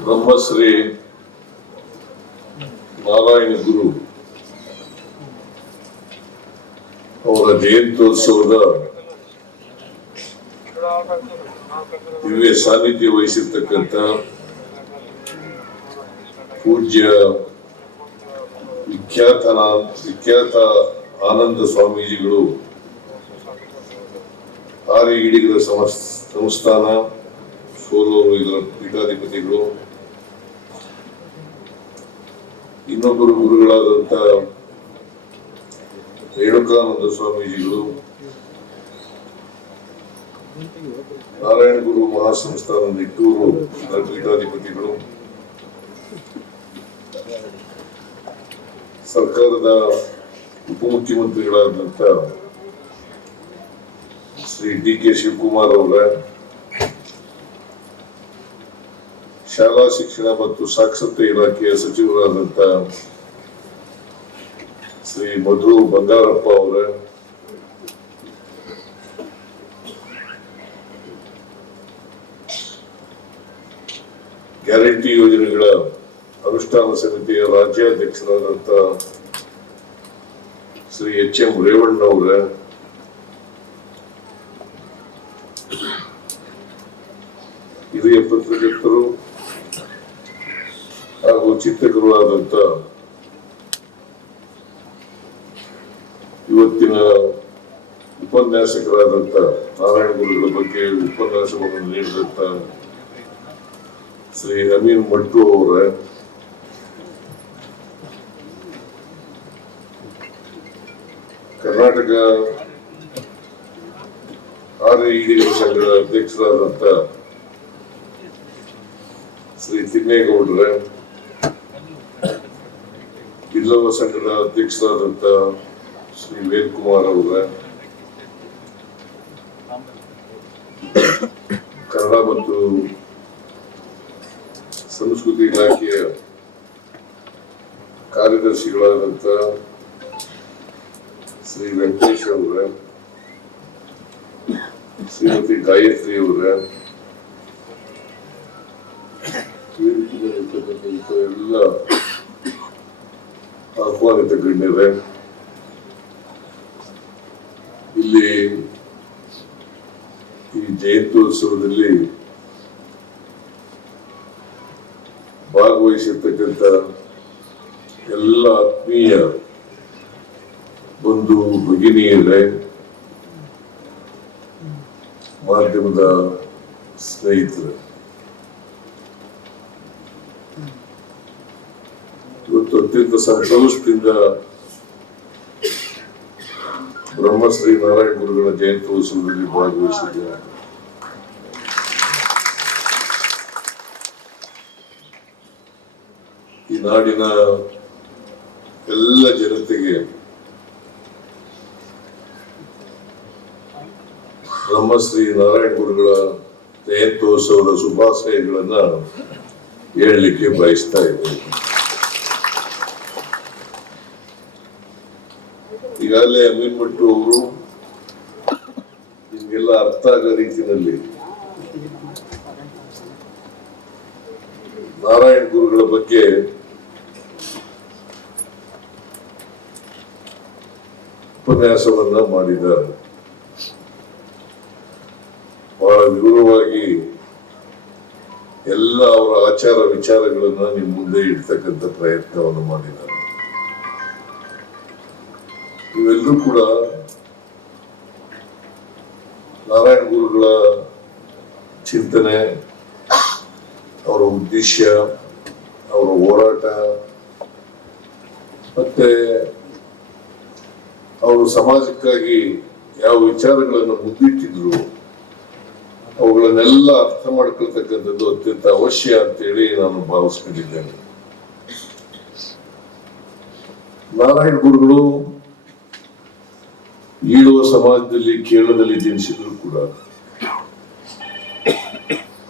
ಬ್ರಹ್ಮಶ್ರೀ ನಾರಾಯಣ ಗುರು ಅವರ ಜಯಂತ್ಯೋತ್ಸವದ ದಿವ್ಯ ಸಾನ್ನಿಧ್ಯ ವಹಿಸಿರ್ತಕ್ಕಂಥ ಪೂಜ್ಯ ವಿಖ್ಯಾತ ವಿಖ್ಯಾತ ಆನಂದ ಸ್ವಾಮೀಜಿಗಳು ಆರ್ಯ ಈಡಿಗರ ಸಂಸ್ಥಾನ, ಸೋಲೂರು ಇದರ ಪೀಠಾಧಿಪತಿಗಳು ಇನ್ನೊಬ್ಬರು ಗುರುಗಳಾದಂತ ರೇಣುಕಾನಂದ ಸ್ವಾಮೀಜಿಗಳು, ನಾರಾಯಣ ಗುರು ಮಹಾಸಂಸ್ಥಾನ ನಿಟ್ಟೂರು ಪೀಠಾಧಿಪತಿಗಳು, ಸರ್ಕಾರದ ಉಪಮುಖ್ಯಮಂತ್ರಿಗಳಾದಂತ ಶ್ರೀ ಡಿ ಕೆ ಶಿವಕುಮಾರ್ ಅವರ ಶಾಲಾ ಶಿಕ್ಷಣ ಮತ್ತು ಸಾಕ್ಷರತೆ ಇಲಾಖೆಯ ಸಚಿವರಾದಂತ ಶ್ರೀ ಮಧು ಬಂಗಾರಪ್ಪ ಅವರ. ಗ್ಯಾರಂಟಿ ಯೋಜನೆಗಳ ಅನುಷ್ಠಾನ ಸಮಿತಿಯ ರಾಜ್ಯಾಧ್ಯಕ್ಷರಾದಂತ ಶ್ರೀ ಎಚ್ ಎಂ ರೇವಣ್ಣವರ ಹಿರಿಯ ಪತ್ರಕರ್ತರು ಚಿಂತಕರು ಆದಂತ ಇವತ್ತಿನ ಉಪನ್ಯಾಸಕರಾದಂತ ನಾರಾಯಣ ಗುರುಗಳ ಬಗ್ಗೆ ಉಪನ್ಯಾಸವನ್ನು ನೀಡಿದಂತ ಶ್ರೀ ಅಮೀನ್ ಮಟ್ಟು ಅವರ ಕರ್ನಾಟಕ ಆರ್ ಈಡಿಗರ ಸಂಘದ ಅಧ್ಯಕ್ಷರಾದಂತ ಶ್ರೀ ತಿಮ್ಮೇಗೌಡ್ರ ಬಿಲ್ಲವ ಸಂಘದ ಅಧ್ಯಕ್ಷರಾದಂತ ಶ್ರೀ ವೇಲ್ಕುಮಾರ್ ಅವರ, ಕನ್ನಡ ಮತ್ತು ಸಂಸ್ಕೃತಿ ಇಲಾಖೆಯ ಕಾರ್ಯದರ್ಶಿಗಳಾದಂತ ಶ್ರೀ ವೆಂಕಟೇಶ್ ಅವರ, ಶ್ರೀಮತಿ ಗಾಯತ್ರಿ ಅವರ ಎಲ್ಲ ಆಹ್ವಾನಿತ ಗಣ್ಯರೇ ಇಲ್ಲಿ ಈ ಜಯಂತ್ಯೋತ್ಸವದಲ್ಲಿ ಭಾಗವಹಿಸಿರ್ತಕ್ಕಂಥ ಎಲ್ಲ ಆತ್ಮೀಯ ಬಂಧು ಭಗಿನಿಯರೇ ಮಾಧ್ಯಮದ ಸ್ನೇಹಿತರೆ ಇವತ್ತು ಅತ್ಯಂತ ಸಂತೋಷದಿಂದ ಬ್ರಹ್ಮಶ್ರೀ ನಾರಾಯಣ ಗುರುಗಳ ಜಯಂತ್ಯೋತ್ಸವದಲ್ಲಿ ಭಾಗವಹಿಸಿದ್ದೇನೆ ಈ ನಾಡಿನ ಎಲ್ಲ ಜನತೆಗೆ ಬ್ರಹ್ಮಶ್ರೀ ನಾರಾಯಣ ಗುರುಗಳ ಜಯಂತ್ಯೋತ್ಸವದ ಶುಭಾಶಯಗಳನ್ನ ಹೇಳಲಿಕ್ಕೆ ಬಯಸ್ತಾ ಇದ್ದೇನೆ. ಈಗಾಗಲೇ ಅಮೀನ್ ಭಟ್ರು ಅವರು ನಿಮ್ಗೆಲ್ಲ ಅರ್ಥ ಆಗೋ ರೀತಿಯಲ್ಲಿ ನಾರಾಯಣ ಗುರುಗಳ ಬಗ್ಗೆ ಉಪನ್ಯಾಸವನ್ನ ಮಾಡಿದ್ದಾರೆ. ಬಹಳ ವಿವರವಾಗಿ ಎಲ್ಲ ಅವರ ಆಚಾರ ವಿಚಾರಗಳನ್ನ ನಿಮ್ಮ ಮುಂದೆ ಇಡ್ತಕ್ಕಂಥ ಪ್ರಯತ್ನವನ್ನು ಮಾಡಿದ್ದಾರೆ. ಇವೆಲ್ಲರೂ ಕೂಡ ನಾರಾಯಣ ಗುರುಗಳ ಚಿಂತನೆ, ಅವರ ಉದ್ದೇಶ, ಅವರ ಹೋರಾಟ, ಮತ್ತೆ ಅವರು ಸಮಾಜಕ್ಕಾಗಿ ಯಾವ ವಿಚಾರಗಳನ್ನು ಮುಂದಿಟ್ಟಿದ್ರು, ಅವುಗಳನ್ನೆಲ್ಲ ಅರ್ಥ ಮಾಡ್ಕೊಳ್ತಕ್ಕಂಥದ್ದು ಅತ್ಯಂತ ಅವಶ್ಯ ಅಂತೇಳಿ ನಾನು ಭಾವಿಸ್ಕೊಂಡಿದ್ದೇನೆ. ನಾರಾಯಣ ಗುರುಗಳು ಈಳುವ ಸಮಾಜದಲ್ಲಿ ಕೇರಳದಲ್ಲಿ ಜನಿಸಿದ್ರು ಕೂಡ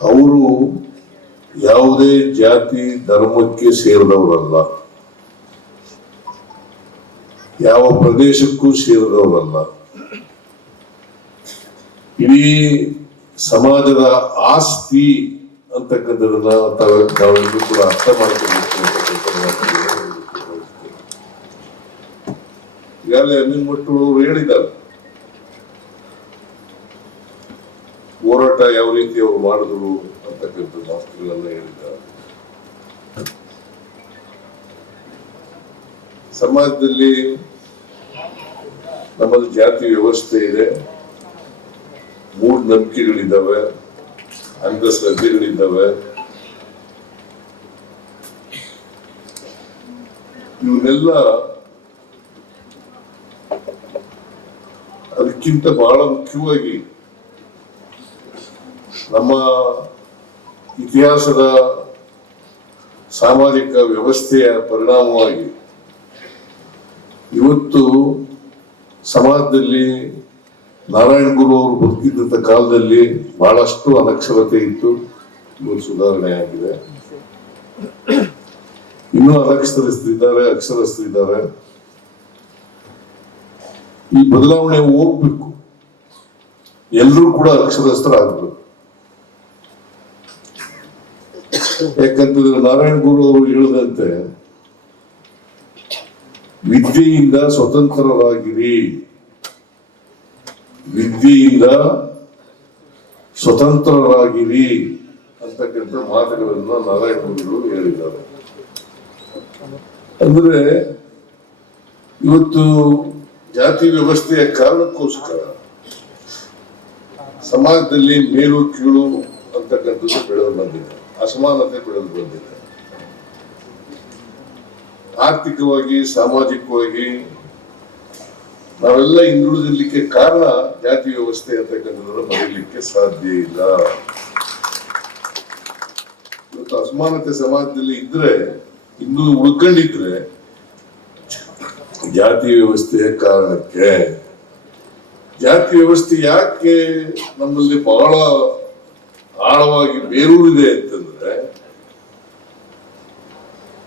ಅವರು ಯಾವುದೇ ಜಾತಿ, ಧರ್ಮಕ್ಕೆ ಸೇರಿದವರಲ್ಲ. ಯಾವ ಪ್ರದೇಶಕ್ಕೂ ಸೇರಿದವರಲ್ಲ. ಇಡೀ ಸಮಾಜದ ಆಸ್ತಿ ಅಂತಕ್ಕಂಥದ್ದನ್ನ ತಾವೆಲ್ಲರೂ ಕೂಡ ಅರ್ಥ ಮಾಡ್ಕೊಬೇಕು ಅಂತಕ್ಕಂಥ ಮಾತನ್ನ ಹೇಳಲಿಕ್ಕೆ ಬಯಸ್ತೇನೆ. ಈಗಾಗಲೇ ಅನಿಲ್ ಮಟ್ಟು ಅವರು ಹೋರಾಟ ಯಾವ ರೀತಿ ಅವರು ಮಾಡಿದ್ರು ಅಂತಕ್ಕಂಥ ಮಾತುಗಳನ್ನ ಹೇಳಿದ್ದಾರೆ ಸಮಾಜದಲ್ಲಿ ನಮ್ಮದು ಜಾತಿ ವ್ಯವಸ್ಥೆ ಇದೆ. ಮೂಢನಂಬಿಕೆಗಳಿದ್ದಾವೆ ಅಂಧಶ್ರದ್ಧೆಗಳಿದ್ದಾವೆ. ಇವನ್ನೆಲ್ಲ ಅದಕ್ಕಿಂತ ಬಹಳ ಮುಖ್ಯವಾಗಿ ನಮ್ಮ ಇತಿಹಾಸದ ಸಾಮಾಜಿಕ ವ್ಯವಸ್ಥೆಯ ಪರಿಣಾಮವಾಗಿ ಇವತ್ತು ಸಮಾಜದಲ್ಲಿ ನಾರಾಯಣ ಗುರು ಅವರು ಬದುಕಿದ್ದಂಥ ಕಾಲದಲ್ಲಿ ಬಹಳಷ್ಟು ಅನಕ್ಷರತೆ ಇತ್ತು. ಇವತ್ತು ಸುಧಾರಣೆ ಆಗಿದೆ. ಇನ್ನೂ ಅನಕ್ಷರಸ್ಥರಿದ್ದಾರೆ, ಅಕ್ಷರಸ್ಥರಿದ್ದಾರೆ. ಈ ಬದಲಾವಣೆ ಹೋಗ್ಬೇಕು. ಎಲ್ಲರೂ ಕೂಡ ಅಕ್ಷರಸ್ಥರಾಗಬೇಕು. ಯಾಕಂತಂದ್ರೆ ನಾರಾಯಣ ಗುರು ಅವರು ಹೇಳಿದಂತೆ, ವಿದ್ಯೆಯಿಂದ ಸ್ವತಂತ್ರರಾಗಿರಿ. ವಿದ್ಯೆಯಿಂದ ಸ್ವತಂತ್ರರಾಗಿರಿ ಅಂತಕ್ಕಂಥ ಮಾತುಗಳನ್ನು ನಾರಾಯಣ ಗುರುಗಳು ಹೇಳಿದ್ದಾರೆ. ಅಂದ್ರೆ ಇವತ್ತು ಜಾತಿ ವ್ಯವಸ್ಥೆಯ ಕಾರಣಕ್ಕೋಸ್ಕರ ಸಮಾಜದಲ್ಲಿ ಮೇಲು, ಕೀಳು ಅಂತಕ್ಕಂಥದ್ದು ಬೆಳೆದು ಬಂದಿದೆ. ಅಸಮಾನತೆ ಬೆಳೆದು ಬಂದಿದೆ. ಆರ್ಥಿಕವಾಗಿ, ಸಾಮಾಜಿಕವಾಗಿ ನಾವೆಲ್ಲ ಹಿಂದುಳಿದಿರ್ಲಿಕ್ಕೆ ಕಾರಣ ಜಾತಿ ವ್ಯವಸ್ಥೆ ಅಂತಕ್ಕಂಥದ್ದನ್ನು ಬರೀಲಿಕ್ಕೆ ಸಾಧ್ಯ ಇಲ್ಲ. ಇವತ್ತು ಅಸಮಾನತೆ ಸಮಾಜದಲ್ಲಿ ಇದ್ರೆ ಇನ್ನು ಉಳ್ಕೊಂಡಿದ್ರೆ ಜಾತಿ ವ್ಯವಸ್ಥೆಯ ಕಾರಣಕ್ಕೆ ಜಾತಿ ವ್ಯವಸ್ಥೆ ಯಾಕೆ ನಮ್ಮಲ್ಲಿ ಬಹಳ ಆಳವಾಗಿ ಬೇರೂರಿದೆ ಅಂತಂದ್ರೆ,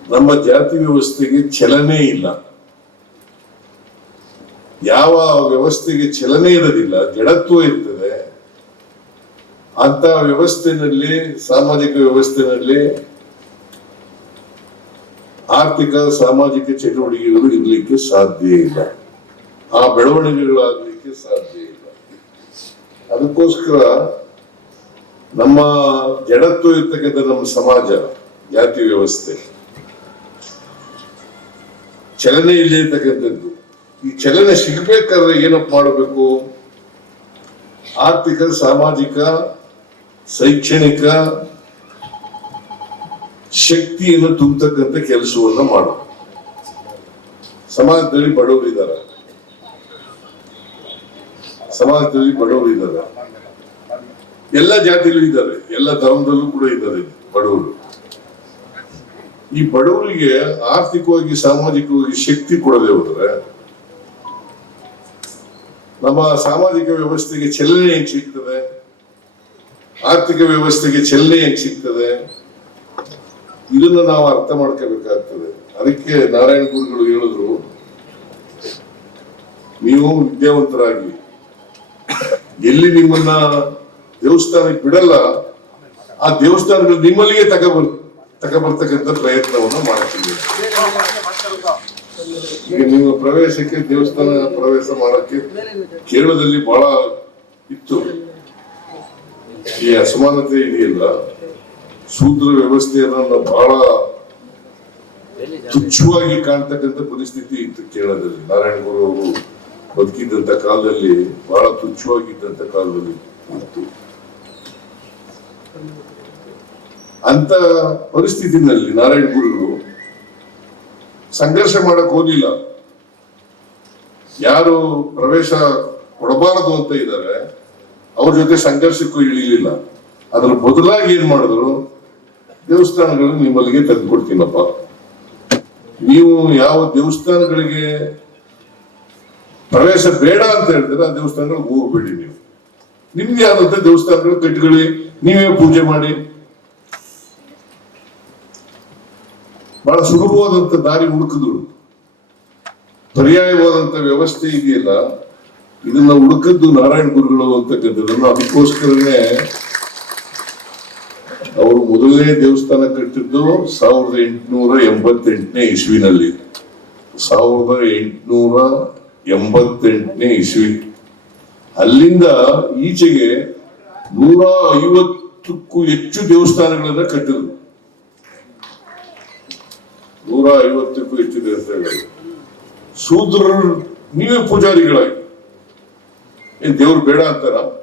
ನಮ್ಮ ಜಾತಿ ವ್ಯವಸ್ಥೆಗೆ ಚಲನೆ ಇಲ್ಲ. ಯಾವ ವ್ಯವಸ್ಥೆಗೆ ಚಲನೆ ಇರೋದಿಲ್ಲ, ಜಡತ್ವ ಇರ್ತದೆ ಅಂತ ವ್ಯವಸ್ಥೆನಲ್ಲಿ, ಸಾಮಾಜಿಕ ವ್ಯವಸ್ಥೆನಲ್ಲಿ ಆರ್ಥಿಕ, ಸಾಮಾಜಿಕ ಚಟುವಟಿಕೆಗಳು ಇರಲಿಕ್ಕೆ ಸಾಧ್ಯ ಇಲ್ಲ. ಆ ಬೆಳವಣಿಗೆಗಳಾಗಲಿಕ್ಕೆ ಸಾಧ್ಯ ಇಲ್ಲ. ಅದಕ್ಕೋಸ್ಕರ ನಮ್ಮ ಜಡತ್ವ ಇರ್ತಕ್ಕಂಥ ನಮ್ಮ ಸಮಾಜ, ಜಾತಿ ವ್ಯವಸ್ಥೆ, ಚಲನೆ ಇಲ್ಲೇ ಇರ್ತಕ್ಕಂಥದ್ದು, ಈ ಚಲನೆ ಸಿಗ್ಬೇಕಾದ್ರೆ ಏನಪ್ಪ ಮಾಡಬೇಕು? ಆರ್ಥಿಕ, ಸಾಮಾಜಿಕ, ಶೈಕ್ಷಣಿಕ ಶಕ್ತಿಯನ್ನು ತುಂಬತಕ್ಕಂತ ಕೆಲಸವನ್ನ ಮಾಡು ಸಮಾಜದಲ್ಲಿ ಬಡವರು ಇದ್ದಾರೆ. ಸಮಾಜದಲ್ಲಿ ಬಡವರು ಇದ್ದಾರೆ. ಎಲ್ಲ ಜಾತಿಯಲ್ಲೂ ಇದ್ದಾರೆ. ಎಲ್ಲ ಧರ್ಮದಲ್ಲೂ ಕೂಡ ಇದ್ದಾರೆ ಬಡವರು. ಈ ಬಡವರಿಗೆ ಆರ್ಥಿಕವಾಗಿ, ಸಾಮಾಜಿಕವಾಗಿ ಶಕ್ತಿ ಕೊಡದೆ ಹೋದ್ರೆ ನಮ್ಮ ಸಾಮಾಜಿಕ ವ್ಯವಸ್ಥೆಗೆ ಚಲನೆ ಹೆಂಗ್ ಸಿಗ್ತದೆ. ಆರ್ಥಿಕ ವ್ಯವಸ್ಥೆಗೆ ಚಲನೆ ಹೆಂಗ್ ಸಿಗ್ತದೆ. ಇದನ್ನ ನಾವು ಅರ್ಥ ಮಾಡ್ಕೋಬೇಕಾಗ್ತದೆ. ಅದಕ್ಕೆ ನಾರಾಯಣ ಗುರುಗಳು ಹೇಳಿದ್ರು, ನೀವು ವಿದ್ಯಾವಂತರಾಗಿ, ಎಲ್ಲಿ ನಿಮ್ಮನ್ನ ದೇವಸ್ಥಾನಕ್ಕೆ ಬಿಡಲ್ಲ, ಆ ದೇವಸ್ಥಾನಗಳು ನಿಮ್ಮಲ್ಲಿಗೆ ತಗೊಬರ್, ತಗೊಬರ್ತಕ್ಕಂಥ ಪ್ರಯತ್ನವನ್ನು ಮಾಡ್ತೀವಿ. ಈಗ ನಿಮ್ಮ ಪ್ರವೇಶಕ್ಕೆ, ದೇವಸ್ಥಾನ ಪ್ರವೇಶ ಮಾಡಕ್ಕೆ ಕೇರಳದಲ್ಲಿ ಬಹಳ ಇತ್ತು. ಈ ಅಸಮಾನತೆ ಇದೆಯಲ್ಲ ಶೂದ್ರ ವ್ಯವಸ್ಥೆಯನ್ನ ಬಹಳ ತುಚ್ಛವಾಗಿ ಕಾಣ್ತಕ್ಕಂಥ ಪರಿಸ್ಥಿತಿ ಇತ್ತು ಕೇರಳದಲ್ಲಿ. ನಾರಾಯಣ ಗುರು ಅವರು ಬದುಕಿದ್ದಂತ ಕಾಲದಲ್ಲಿ ಬಹಳ ತುಚ್ಛವಾಗಿದ್ದಂತ ಕಾಲದಲ್ಲಿ ಇತ್ತು. ಅಂತ ಪರಿಸ್ಥಿತಿನಲ್ಲಿ ನಾರಾಯಣ ಗುರುಗಳು ಸಂಘರ್ಷ ಮಾಡಕ್ ಹೋಗಿಲ್ಲ ಯಾರು ಪ್ರವೇಶ ಕೊಡಬಾರದು ಅಂತ ಇದ್ದಾರೆ ಅವ್ರ ಜೊತೆ ಸಂಘರ್ಷಕ್ಕೂ ಇಳಿಲಿಲ್ಲ. ಅದ್ರ ಬದಲಾಗಿ ಏನ್ ಮಾಡಿದ್ರು? ದೇವಸ್ಥಾನಗಳನ್ನ ನಿಮ್ಮಲ್ಲಿಗೆ ತೆಗೆದುಕೊಡ್ತೀನಪ್ಪ ನೀವು ಯಾವ ದೇವಸ್ಥಾನಗಳಿಗೆ ಪ್ರವೇಶ ಬೇಡ ಅಂತ ಹೇಳ್ತೀರ, ಆ ದೇವಸ್ಥಾನಗಳಿಗೆ ಹೋಗ್ಬೇಡಿ ನೀವು. ನಿಮ್ಗೆ ಆದಂತ ದೇವಸ್ಥಾನಗಳು ಕಟ್ಕೊಳ್ಳಿ ನೀವೇ ಪೂಜೆ ಮಾಡಿ. ಬಹಳ ಸುಲಭವಾದಂತ ದಾರಿ ಹುಡುಕಿದ್ರು. ಪರ್ಯಾಯವಾದಂತ ವ್ಯವಸ್ಥೆ ಇದೆಯಲ್ಲ, ಇದನ್ನ ಹುಡುಕದ್ದು ನಾರಾಯಣ ಗುರುಗಳು ಅಂತಕ್ಕಂಥದ್ದನ್ನು ಅದಕ್ಕೋಸ್ಕರನೇ ಅವರು ಮೊದಲನೇ ದೇವಸ್ಥಾನ ಕಟ್ಟಿದ್ದು ಸಾವಿರದ ಎಂಟುನೂರ ಎಂಬತ್ತೆಂಟನೇ ಇಸ್ವಿನಲ್ಲಿ. ಸಾವಿರದ ಎಂಟುನೂರ ಎಂಬತ್ತೆಂಟನೇ ಇಸ್ವಿ. ಅಲ್ಲಿಂದ ಈಚೆಗೆ ನೂರ ಐವತ್ತಕ್ಕೂ ಹೆಚ್ಚು ದೇವಸ್ಥಾನಗಳನ್ನ ಕಟ್ಟಿದ್ರು. ನೂರ ಐವತ್ತಕ್ಕೂ ಹೆಚ್ಚು ದೇವಸ್ಥಾನಗಳು. ಶೂದ್ರರು ನೀವೇ ಪೂಜಾರಿಗಳಾಗಿ. ಏನ್ ದೇವ್ರು ಬೇಡ ಅಂತಾರ?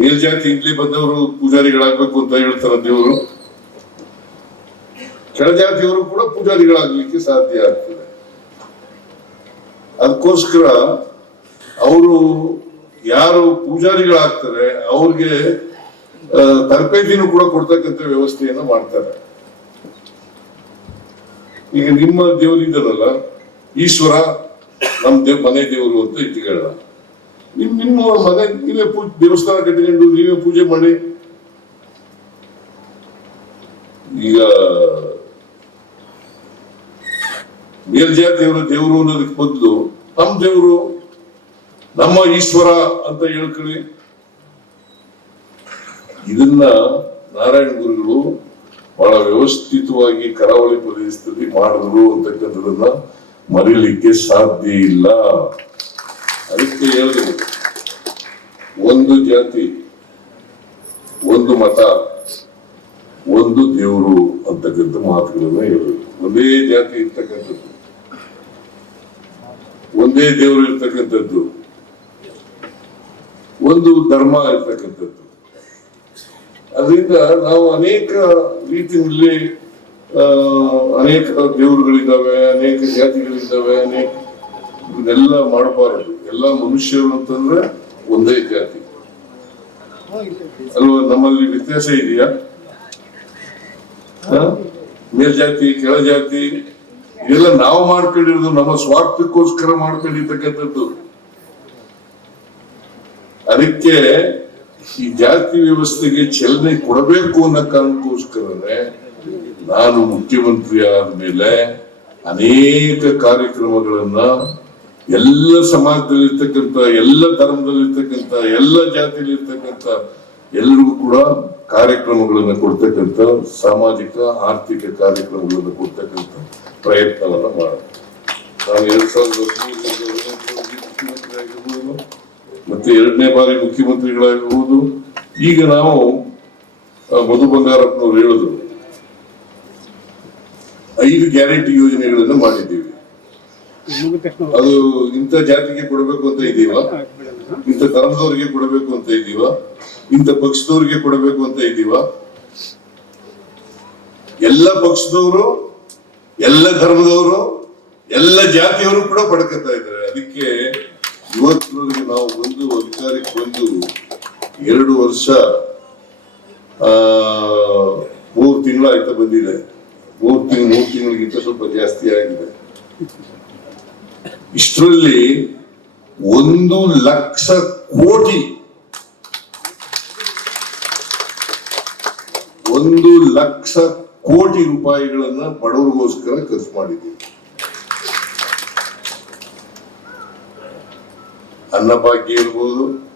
ಮೇಲ್ಜಾತಿ ಇಂಗ್ಲಿ ಬಂದವರು ಪೂಜಾರಿಗಳಾಗ್ಬೇಕು ಅಂತ ಹೇಳ್ತಾರ ದೇವರು. ಕೆಳಜಾತಿಯವರು ಕೂಡ ಪೂಜಾರಿಗಳಾಗ್ಲಿಕ್ಕೆ ಸಾಧ್ಯ ಆಗ್ತದೆ. ಅದಕ್ಕೋಸ್ಕರ ಅವರು ಯಾರು ಪೂಜಾರಿಗಳಾಗ್ತಾರೆ ಅವ್ರಿಗೆ ತರಬೇತಿನೂ ಕೂಡ ಕೊಡ್ತಕ್ಕಂಥ ವ್ಯವಸ್ಥೆಯನ್ನು ಮಾಡ್ತಾರೆ. ಈಗ ನಿಮ್ಮ ದೇವರಿದ್ದಾರಲ್ಲ ಈಶ್ವರ ನಮ್ ದೇವ್ ಮನೆ ದೇವರು ಅಂತ ಇಟ್ಕೊಳ್ಳ ನಿಮ್ ನಿಮ್ಮ ಮನೆ ನೀವೇ ಪೂಜೆ ದೇವಸ್ಥಾನ ಕಟ್ಟಿಕೊಂಡು ನೀವೇ ಪೂಜೆ ಮಾಡಿ. ಈಗ ಮೇಲ್ಜಾತಿಯವರ ದೇವರು ಅನ್ನೋದಕ್ಕೆ ಬದಲು ನಮ್ ದೇವರು ನಮ್ಮ ಈಶ್ವರ ಅಂತ ಹೇಳ್ಕೊಳ್ಳಿ. ಇದನ್ನ ನಾರಾಯಣ ಗುರುಗಳು ಬಹಳ ವ್ಯವಸ್ಥಿತವಾಗಿ ಕರಾವಳಿ ಪ್ರದೇಶದಲ್ಲಿ ಮಾಡಿದ್ರು ಅಂತಕ್ಕಂಥದನ್ನ ಮರೀಲಿಕ್ಕೆ ಸಾಧ್ಯ ಇಲ್ಲ. ಅದಕ್ಕೆ ಹೇಳಿದೆ ಒಂದು ಜಾತಿ, ಒಂದು ಮತ, ಒಂದು ದೇವರು ಅಂತಕ್ಕಂಥ ಮಾತುಗಳನ್ನ ಹೇಳಬೇಕು. ಒಂದೇ ಜಾತಿ ಇರ್ತಕ್ಕಂಥದ್ದು. ಒಂದೇ ದೇವರು ಇರ್ತಕ್ಕಂಥದ್ದು. ಒಂದು ಧರ್ಮ ಇರ್ತಕ್ಕಂಥದ್ದು. ಅದರಿಂದ ನಾವು ಅನೇಕ ರೀತಿಯಲ್ಲಿ ಅನೇಕ ದೇವರುಗಳಿದ್ದಾವೆ, ಅನೇಕ ಜಾತಿಗಳಿದ್ದಾವೆ, ಅನೇಕ ಇದನ್ನೆಲ್ಲ ಮಾಡಬಾರದು. ಎಲ್ಲ ಮನುಷ್ಯರು ಅಂತಂದ್ರೆ ಒಂದೇ ಜಾತಿ. ಅಲ್ವಾ? ನಮ್ಮಲ್ಲಿ ವ್ಯತ್ಯಾಸ ಇದೆಯಾ? ಮೇಲ್ಜಾತಿ, ಕೆಳಜಾತಿ ಇದೆಲ್ಲ ನಾವು ಮಾಡ್ಕೊಂಡಿರೋದು ನಮ್ಮ ಸ್ವಾರ್ಥಕ್ಕೋಸ್ಕರ ಮಾಡ್ಕೊಂಡಿರ್ತಕ್ಕಂಥದ್ದು. ಅದಕ್ಕೆ ಈ ಜಾತಿ ವ್ಯವಸ್ಥೆಗೆ ಚಲನೆ ಕೊಡಬೇಕು ಅನ್ನೋ ಕಾರಣಕ್ಕೋಸ್ಕರನೇ ನಾನು ಮುಖ್ಯಮಂತ್ರಿ ಆದ್ಮೇಲೆ ಅನೇಕ ಕಾರ್ಯಕ್ರಮಗಳನ್ನ ಎಲ್ಲ ಸಮಾಜದಲ್ಲಿರ್ತಕ್ಕಂಥ, ಎಲ್ಲ ಧರ್ಮದಲ್ಲಿರ್ತಕ್ಕಂಥ, ಎಲ್ಲ ಜಾತಿಯಲ್ಲಿರ್ತಕ್ಕಂಥ ಎಲ್ಲರಿಗೂ ಕೂಡ ಕಾರ್ಯಕ್ರಮಗಳನ್ನ ಕೊಡ್ತಕ್ಕಂಥ ಸಾಮಾಜಿಕ, ಆರ್ಥಿಕ ಕಾರ್ಯಕ್ರಮಗಳನ್ನ ಕೊಡ್ತಕ್ಕಂತ ಪ್ರಯತ್ನವನ್ನ ಮಾಡ ನಾನು ಮುಖ್ಯಮಂತ್ರಿ ಆಗಿರ್ಬೋದು ಮತ್ತೆ ಎರಡನೇ ಬಾರಿ ಮುಖ್ಯಮಂತ್ರಿಗಳಾಗಿರ್ಬೋದು. ಈಗ ನಾವು ಮಧು ಬಂಗಾರಪ್ಪನವರು ಹೇಳಿದ್ರು, ಐದು ಗ್ಯಾರಂಟಿ ಯೋಜನೆಗಳನ್ನು ಮಾಡಿದ್ದೀವಿ. ಅದು ಇಂಥ ಜಾತಿಗೆ ಕೊಡಬೇಕು ಅಂತ ಇದೀವ? ಇಂಥ ಧರ್ಮದವರಿಗೆ ಕೊಡಬೇಕು ಅಂತ ಇದೀವ? ಇಂಥ ಪಕ್ಷದವರಿಗೆ ಕೊಡಬೇಕು ಅಂತ ಇದೀವ? ಎಲ್ಲ ಪಕ್ಷದವರು, ಎಲ್ಲ ಧರ್ಮದವರು, ಎಲ್ಲ ಜಾತಿಯವರು ಕೂಡ ಪಡ್ಕೊತಾ ಇದ್ದಾರೆ. ಅದಕ್ಕೆ ಇವತ್ತಿನವರೆಗೆ ನಾವು ಬಂದು, ಅಧಿಕಾರಕ್ಕೆ ಬಂದು ಎರಡು ವರ್ಷ, ಆ, ಮೂರು ತಿಂಗಳಾಯ್ತಾ ಬಂದಿದೆ. ಮೂರು ತಿಂಗಳು ಮೂರು ತಿಂಗಳಿಗಿಂತ ಸ್ವಲ್ಪ ಜಾಸ್ತಿ ಆಗಿದೆ. ಇಷ್ಟರಲ್ಲಿ ಒಂದು ಲಕ್ಷ ಕೋಟಿ. ಒಂದು ಲಕ್ಷ ಕೋಟಿ ರೂಪಾಯಿಗಳನ್ನ ಬಡವರಿಗೋಸ್ಕರ ಖರ್ಚು ಮಾಡಿದ್ದೀವಿ. ಅನ್ನಭಾಗ್ಯ ಇರ್ಬೋದು.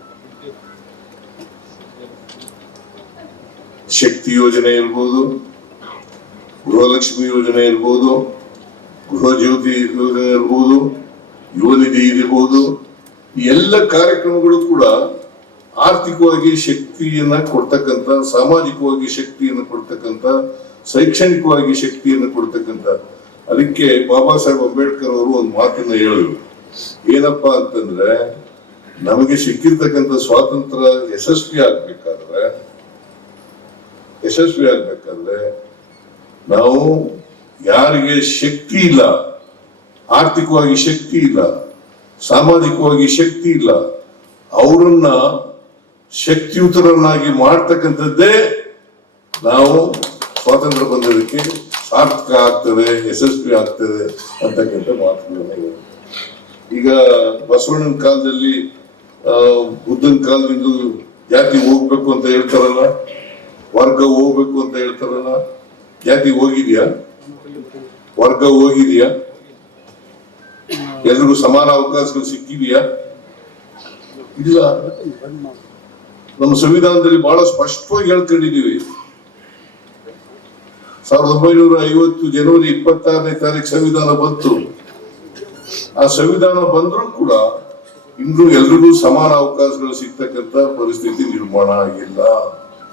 ಶಕ್ತಿ ಯೋಜನೆ ಇರ್ಬೋದು. ಗೃಹಲಕ್ಷ್ಮಿ ಯೋಜನೆ ಇರ್ಬೋದು. ಗೃಹ ಜ್ಯೋತಿ ಯೋಜನೆ ಇರ್ಬೋದು. ಯುವ ಇರಬಹುದು ಎಲ್ಲ ಕಾರ್ಯಕ್ರಮಗಳು ಕೂಡ ಆರ್ಥಿಕವಾಗಿ ಶಕ್ತಿಯನ್ನ ಕೊಡ್ತಕ್ಕಂಥ, ಸಾಮಾಜಿಕವಾಗಿ ಶಕ್ತಿಯನ್ನು ಕೊಡ್ತಕ್ಕಂಥ, ಶೈಕ್ಷಣಿಕವಾಗಿ ಶಕ್ತಿಯನ್ನು ಕೊಡ್ತಕ್ಕಂಥ. ಅದಕ್ಕೆ ಬಾಬಾ ಸಾಹೇಬ್ ಅಂಬೇಡ್ಕರ್ ಅವರು ಒಂದು ಮಾತನ್ನ ಹೇಳಿದ್ರು. ಏನಪ್ಪ ಅಂತಂದ್ರೆ, ನಮಗೆ ಸಿಕ್ಕಿರ್ತಕ್ಕಂಥ ಸ್ವಾತಂತ್ರ್ಯ ಯಶಸ್ವಿ ಆಗ್ಬೇಕಾದ್ರೆ ಯಶಸ್ವಿ ಆಗ್ಬೇಕಾದ್ರೆ ನಾವು ಯಾರಿಗೆ ಶಕ್ತಿ ಇಲ್ಲ ಆರ್ಥಿಕವಾಗಿ ಶಕ್ತಿ ಇಲ್ಲ, ಸಾಮಾಜಿಕವಾಗಿ ಶಕ್ತಿ ಇಲ್ಲ. ಅವರನ್ನ ಶಕ್ತಿಯುತರನ್ನಾಗಿ ಮಾಡ್ತಕ್ಕಂಥದ್ದೇ ನಾವು ಸ್ವಾತಂತ್ರ್ಯ ಬಂದದಕ್ಕೆ ಸಾರ್ಥಕ ಆಗ್ತದೆ, ಯಶಸ್ವಿ ಆಗ್ತದೆ ಅಂತಕ್ಕಂಥ ಮಾತುಗಳು. ಈಗ ಬಸವಣ್ಣನ ಕಾಲದಲ್ಲಿ ಬುದ್ಧನ ಕಾಲದಿಂದ ಜಾತಿ ಹೋಗ್ಬೇಕು ಅಂತ ಹೇಳ್ತಾರಲ್ಲ, ವರ್ಗ ಹೋಗ್ಬೇಕು ಅಂತ ಹೇಳ್ತಾರಲ್ಲ, ಜಾತಿ ಹೋಗಿದ್ಯಾ? ವರ್ಗ ಹೋಗಿದ್ಯಾ? ಎಲ್ರಿಗೂ ಸಮಾನ ಅವಕಾಶಗಳು ಸಿಕ್ಕಿದೆಯಾ? ಇಲ್ಲ. ನಮ್ಮ ಸಂವಿಧಾನದಲ್ಲಿ ಬಹಳ ಸ್ಪಷ್ಟವಾಗಿ ಹೇಳ್ಕೊಂಡಿದ್ದೀವಿ. ಸಾವಿರದ ಒಂಬೈನೂರ ಐವತ್ತು ಜನವರಿ ಇಪ್ಪತ್ತಾರನೇ ತಾರೀಕು ಸಂವಿಧಾನ ಬಂತು. ಆ ಸಂವಿಧಾನ ಬಂದರೂ ಕೂಡ ಇಂದು ಎಲ್ರಿಗೂ ಸಮಾನ ಅವಕಾಶಗಳು ಸಿಗ್ತಕ್ಕಂಥ ಪರಿಸ್ಥಿತಿ ನಿರ್ಮಾಣ ಆಗಿಲ್ಲ.